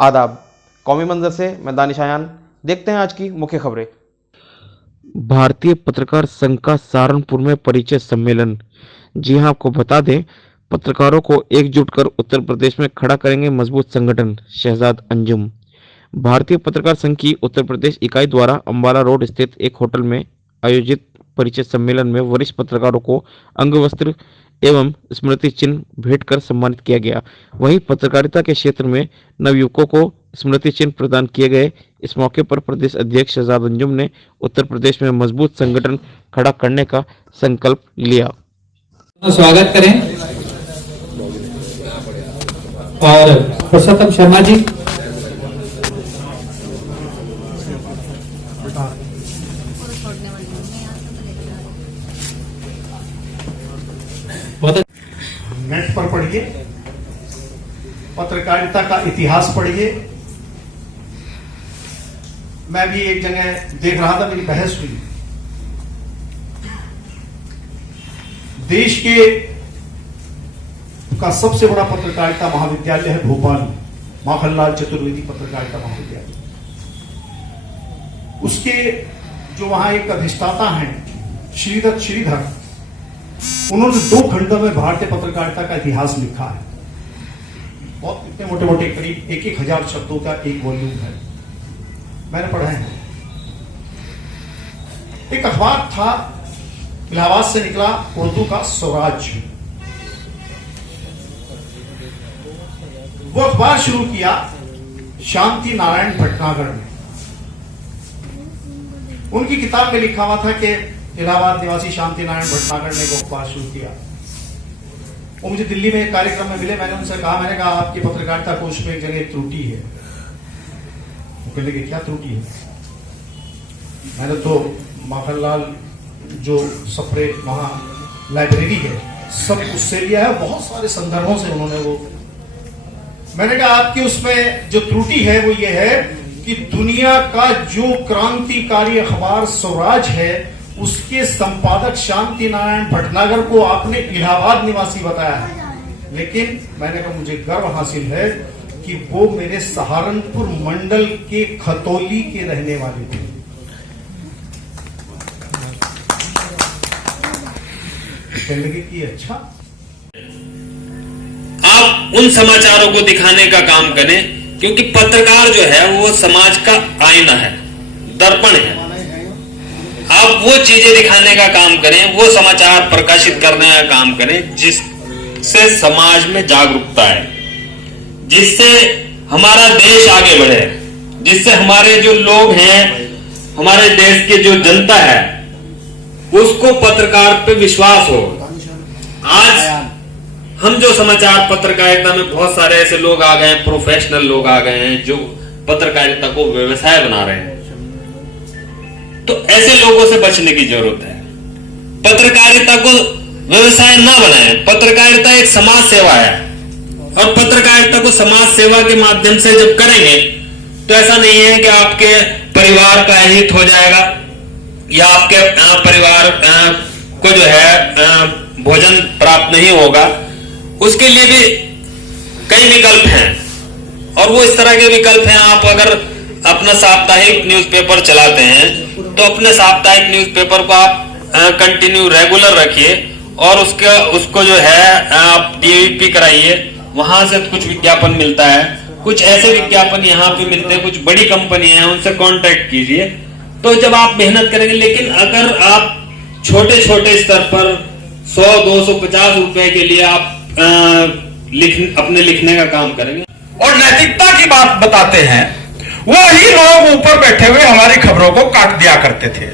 आदाब। कौमी मंजर से मैं दानिश आयान। देखते हैं आज की मुख्य खबरें। भारतीय पत्रकार संघ का सहारनपुर में परिचय सम्मेलन। जी हां, आपको बता दें, पत्रकारों को एकजुट कर उत्तर प्रदेश में खड़ा करेंगे मजबूत संगठन। शहजाद अंजुम। भारतीय पत्रकार संघ की उत्तर प्रदेश इकाई द्वारा अंबाला रोड स्थित एक होटल में आयोजित परिचय सम्मेलन में वरिष्ठ पत्रकारों को अंग वस्त्र एवं स्मृति चिन्ह भेंट कर सम्मानित किया गया। वहीं पत्रकारिता के क्षेत्र में नवयुवकों को स्मृति चिन्ह प्रदान किए गए। इस मौके पर प्रदेश अध्यक्ष शहजाद अंजुम ने उत्तर प्रदेश में मजबूत संगठन खड़ा करने का संकल्प लिया। स्वागत करें और पुरुषोत्तम शर्मा जी। नेट पर पढ़िए, पत्रकारिता का इतिहास पढ़िए। मैं भी एक जगह देख रहा था, मेरी बहस हुई। देश के का सबसे बड़ा पत्रकारिता महाविद्यालय है भोपाल, माखनलाल चतुर्वेदी पत्रकारिता महाविद्यालय। उसके जो वहां एक अधिष्ठाता हैं श्रीधर, उन्होंने 2 खंडों में भारतीय पत्रकारिता का इतिहास लिखा है। बहुत इतने मोटे मोटे, करीब 1,000 शब्दों का एक वॉल्यूम है, मैंने पढ़ा है। एक अखबार था, इलाहाबाद से निकला, उर्दू का स्वराज। वो अखबार शुरू किया शांति नारायण भटनागर ने। उनकी किताब में लिखा हुआ था कि इलाहाबाद निवासी शांति नारायण भटनागर ने वो अखबार शुरू किया। वो मुझे दिल्ली में एक कार्यक्रम में मिले। मैंने उनसे कहा, आपकी पत्रकारिता कोश में एक जगह त्रुटि है। वो कहने लगे, क्या त्रुटि है? मैंने तो माखनलाल जो सेपरेट वहां लाइब्रेरी है सब उससे लिया है, बहुत सारे संदर्भों से उन्होंने वो। मैंने कहा, आपकी उसमें जो त्रुटि है वो ये है कि दुनिया का जो क्रांतिकारी अखबार स्वराज है उसके संपादक शांति नारायण भटनागर को आपने इलाहाबाद निवासी बताया है। लेकिन मैंने कहा, मुझे गर्व हासिल है कि वो मेरे सहारनपुर मंडल के खतौली के रहने वाले थे। कहने लगे कि अच्छा, आप उन समाचारों को दिखाने का काम करें, क्योंकि पत्रकार जो है वो समाज का आईना है, दर्पण है। आप वो चीजें दिखाने का काम करें, वो समाचार प्रकाशित करने का काम करें जिससे समाज में जागरूकता है, जिससे हमारा देश आगे बढ़े, जिससे हमारे जो लोग हैं, हमारे देश के जो जनता है, उसको पत्रकार पे विश्वास हो। आज हम जो समाचार पत्रकारिता में बहुत सारे ऐसे लोग आ गए हैं, प्रोफेशनल लोग आ गए हैं जो पत्रकारिता को व्यवसाय बना रहे हैं। तो ऐसे लोगों से बचने की जरूरत है। पत्रकारिता को व्यवसाय ना बनाएं। पत्रकारिता एक समाज सेवा है और पत्रकारिता को समाज सेवा के माध्यम से जब करेंगे तो ऐसा नहीं है कि आपके परिवार का हित हो जाएगा या आपके परिवार को जो है भोजन प्राप्त नहीं होगा। उसके लिए भी कई विकल्प हैं और वो इस तरह के विकल्प हैं। आप अगर अपना साप्ताहिक न्यूज़पेपर चलाते हैं तो अपने साप्ताहिक न्यूज़पेपर को आप कंटिन्यू रेगुलर रखिए और उसको जो है आप डीवीपी कराइए। वहां से कुछ विज्ञापन मिलता है, कुछ ऐसे विज्ञापन यहाँ पे मिलते हैं, कुछ बड़ी कंपनी है, उनसे कांटेक्ट कीजिए। तो जब आप मेहनत करेंगे, लेकिन अगर आप छोटे छोटे स्तर पर 100, 200, 50 रुपए के लिए आप अपने लिखने का काम करेंगे और नैतिकता की बात बताते हैं, वही लोग ऊपर बैठे हुए हमारी खबरों को काट दिया करते थे,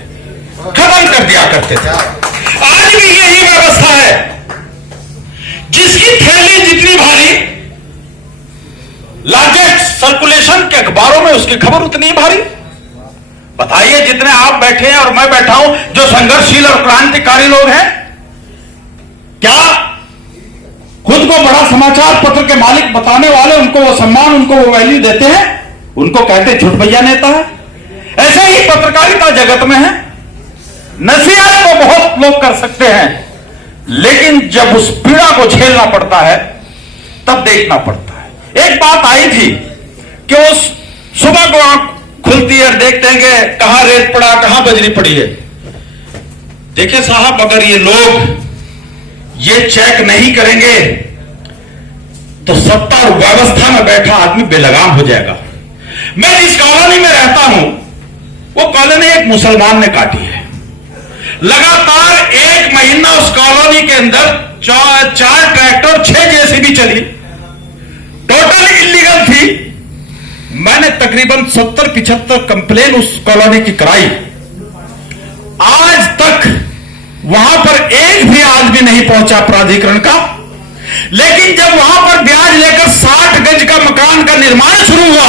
खत्म कर दिया करते थे। आज भी यही व्यवस्था है। जिसकी थैली जितनी भारी, लार्जेस्ट सर्कुलेशन के अखबारों में उसकी खबर उतनी भारी। बताइए, जितने आप बैठे हैं और मैं बैठा हूं, जो संघर्षशील और क्रांतिकारी लोग हैं, क्या खुद को बड़ा समाचार पत्र के मालिक बताने वाले उनको वो सम्मान, उनको वो वैल्यू देते हैं? उनको कहते झूठ भैया नेता है। ऐसे ही पत्रकारिता जगत में है। नसीहत तो बहुत लोग कर सकते हैं, लेकिन जब उस पीड़ा को झेलना पड़ता है तब देखना पड़ता है। एक बात आई थी कि वो सुबह को आंख खुलती है और देखते हैं कि कहां रेत पड़ा, कहां बजरी पड़ी है। देखिए साहब, अगर ये लोग ये चेक नहीं करेंगे तो सत्ता और व्यवस्था में बैठा आदमी बेलगाम हो जाएगा। मैं जिस कॉलोनी में रहता हूं वो कॉलोनी एक मुसलमान ने काटी है। लगातार 1 महीना उस कॉलोनी के अंदर 4 ट्रैक्टर 6 जेसीबी चली, टोटल इलीगल थी। मैंने तकरीबन 70-75 कंप्लेन उस कॉलोनी की कराई। आज तक वहां पर एक भी आदमी नहीं पहुंचा प्राधिकरण का। लेकिन जब वहां पर ब्याज लेकर 60 गज का मकान का निर्माण शुरू हुआ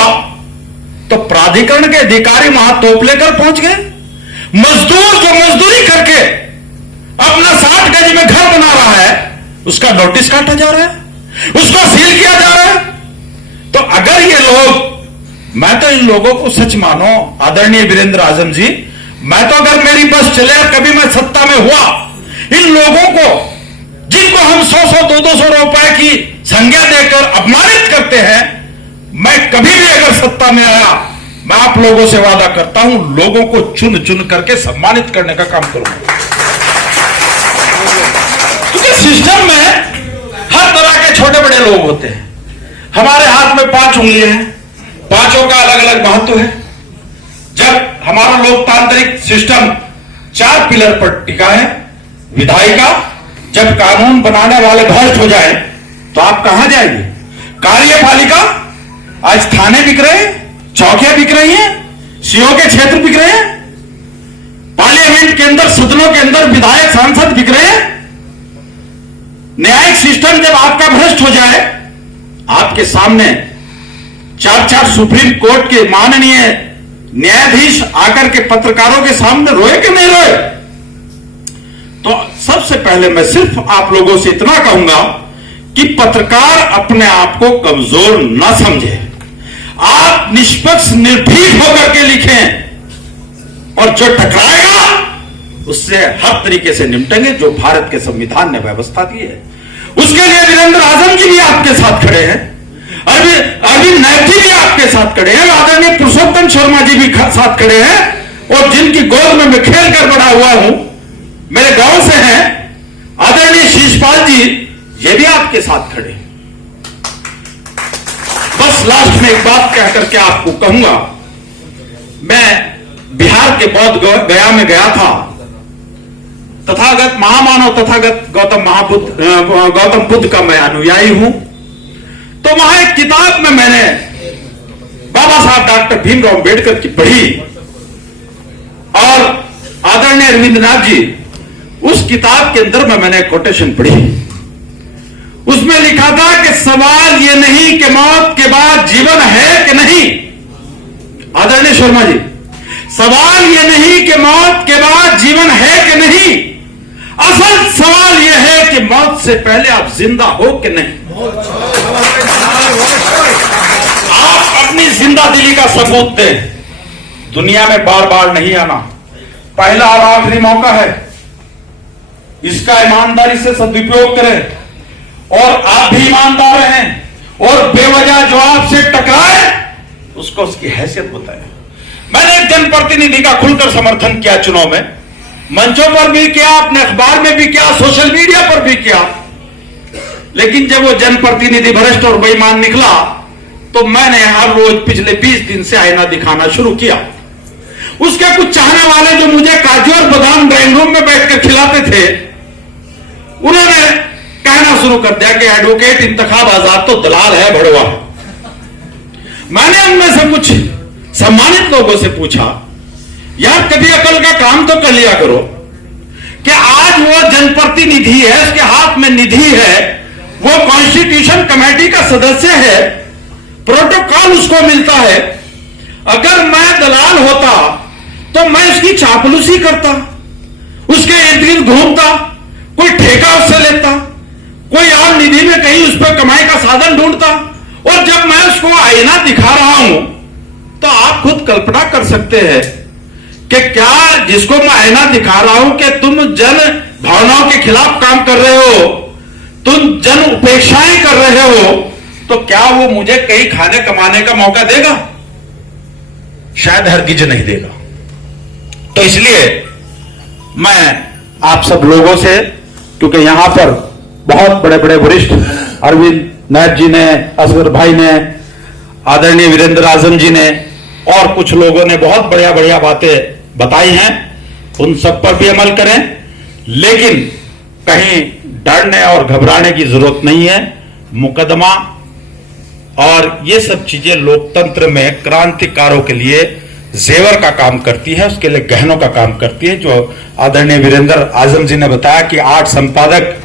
तो प्राधिकरण के अधिकारी वहां तोप लेकर पहुंच गए। मजदूर जो मजदूरी करके अपना 60 गज में घर बना रहा है उसका नोटिस काटा जा रहा है, उसको सील किया जा रहा है। तो अगर ये लोग, मैं तो इन लोगों को सच मानो आदरणीय वीरेंद्र आजम जी, मैं तो अगर मेरी बस चले, कभी मैं सत्ता में हुआ, इन लोगों को जिनको हम 100-100, 200 रुपए की संज्ञा देकर अपमानित करते हैं, मैं कभी भी अगर सत्ता में आया, मैं आप लोगों से वादा करता हूं लोगों को चुन चुन करके सम्मानित करने का काम करूंगा। क्योंकि सिस्टम में हर तरह के छोटे बड़े लोग होते हैं। हमारे हाथ में 5 उंगलियां हैं, 5 का अलग अलग महत्व है। जब हमारा लोकतांत्रिक सिस्टम 4 पिलर पर टिका है, विधायिका, जब कानून बनाने वाले भ्रष्ट हो जाए तो आप कहां जाएंगे? कार्यपालिका, आज थाने बिक रहे हैं, चौकियां बिक रही हैं, सीओ के क्षेत्र बिक रहे हैं, पार्लियामेंट के अंदर, सदनों के अंदर विधायक सांसद बिक रहे हैं। न्यायिक सिस्टम जब आपका भ्रष्ट हो जाए, आपके सामने 4 सुप्रीम कोर्ट के माननीय न्यायाधीश आकर के पत्रकारों के सामने रोए कि नहीं रोए? तो सबसे पहले मैं सिर्फ आप लोगों से इतना कहूंगा कि पत्रकार अपने आप को कमजोर न समझे। आप निष्पक्ष निर्भीक होकर के लिखें और जो टकराएगा उससे हर तरीके से निपटेंगे, जो भारत के संविधान ने व्यवस्था दी है। उसके लिए वीरेंद्र आजम जी भी आपके साथ खड़े हैं, अरविंद नैथी भी आपके साथ खड़े हैं, आदरणीय पुरुषोत्तम शर्मा जी भी साथ खड़े हैं, और जिनकी गोद में मैं खेल कर बड़ा हुआ हूं, मेरे गांव से हैं, आदरणीय शीशपाल जी, ये भी आपके साथ खड़े हैं। बस लास्ट में एक बात कह करके आपको कहूंगा, मैं बिहार के बौद्ध गया में गया था। तथागत महामानव तथागत गौतम बुद्ध का मैं अनुयायी हूं। तो वहां एक किताब में मैंने बाबा साहब डॉक्टर भीमराव अंबेडकर की पढ़ी, और आदरणीय अरविंदनाथ जी, उस किताब के अंदर में मैंने कोटेशन पढ़ी। उसमें लिखा था कि सवाल यह नहीं कि मौत के बाद जीवन है कि नहीं। आदरणीय शर्मा जी, सवाल यह नहीं कि मौत के बाद जीवन है कि नहीं, असल सवाल यह है कि मौत से पहले आप जिंदा हो कि नहीं। आप अपनी जिंदा दिली का सबूत दें। दुनिया में बार बार नहीं आना, पहला और आखिरी मौका है। इसका ईमानदारी से सदुपयोग करें, और आप भी ईमानदार रहें, और बेवजह जो आपसे टकराए उसको उसकी हैसियत बताएं। मैंने एक जनप्रतिनिधि का खुलकर समर्थन किया, चुनाव में मंचों पर भी किया, अपने अखबार में भी किया, सोशल मीडिया पर भी किया। लेकिन जब वो जनप्रतिनिधि भ्रष्ट और बेईमान निकला तो मैंने हर रोज पिछले 20 दिन से आईना दिखाना शुरू किया। उसके कुछ चाहने वाले जो मुझे काजू और बादाम ड्राइंग रूम में बैठकर खिलाते थे, उन्होंने कहना शुरू कर दिया कि एडवोकेट इंतखाब आजाद तो दलाल है, भड़वा है। मैंने उनमें से कुछ सम्मानित लोगों से पूछा, यार कभी अकल का काम तो कर लिया करो कि आज वो जनप्रतिनिधि है, उसके हाथ में निधि है, वो कॉन्स्टिट्यूशन कमेटी का सदस्य है, प्रोटोकॉल उसको मिलता है। अगर मैं दलाल होता तो मैं उसकी चापलूसी करता, उसके इर्द गिर्द घूमता, कोई ठेका उससे लेता, कोई और निधि में कहीं उस पर कमाई का साधन ढूंढता। और जब मैं उसको आईना दिखा रहा हूं तो आप खुद कल्पना कर सकते हैं कि क्या जिसको मैं आईना दिखा रहा हूं कि तुम जन भावनाओं के खिलाफ काम कर रहे हो, तुम जन उपेक्षाएं कर रहे हो, तो क्या वो मुझे कहीं खाने कमाने का मौका देगा? शायद हरगिज नहीं देगा। तो इसलिए मैं आप सब लोगों से, क्योंकि यहां पर बहुत बड़े बड़े वरिष्ठ अरविंद नायक जी ने, असगर भाई ने, आदरणीय वीरेंद्र आजम जी ने और कुछ लोगों ने बहुत बढ़िया बढ़िया बातें बताई हैं, उन सब पर भी अमल करें। लेकिन कहीं डरने और घबराने की जरूरत नहीं है। मुकदमा और ये सब चीजें लोकतंत्र में क्रांतिकारों के लिए जेवर का काम करती है, उसके लिए गहनों का काम करती है। जो आदरणीय वीरेंद्र आजम जी ने बताया कि 8 संपादक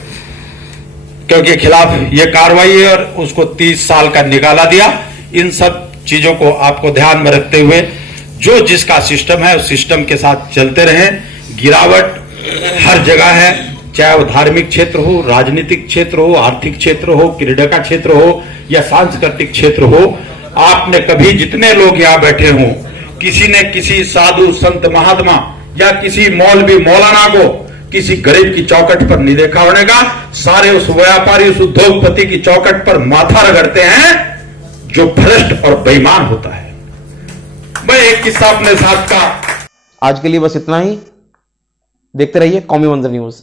के खिलाफ यह कार्रवाई है और उसको 30 साल का निकाला दिया। इन सब चीजों को आपको ध्यान में रखते हुए जो जिसका सिस्टम है उस सिस्टम के साथ चलते रहें। गिरावट हर जगह है, चाहे वो धार्मिक क्षेत्र हो, राजनीतिक क्षेत्र हो, आर्थिक क्षेत्र हो, क्रीड़ा का क्षेत्र हो या सांस्कृतिक क्षेत्र हो। आपने कभी जितने लोग यहाँ बैठे हों, किसी ने किसी साधु संत महात्मा या किसी मौलवी मौलाना को किसी गरीब की चौखट पर नहीं देखा होने का। सारे उस व्यापारी, उस उद्योगपति की चौखट पर माथा रगड़ते हैं जो भ्रष्ट और बेईमान होता है। मैं एक किस्सा अपने साथ का। आज के लिए बस इतना ही। देखते रहिए कौमी मंजर न्यूज।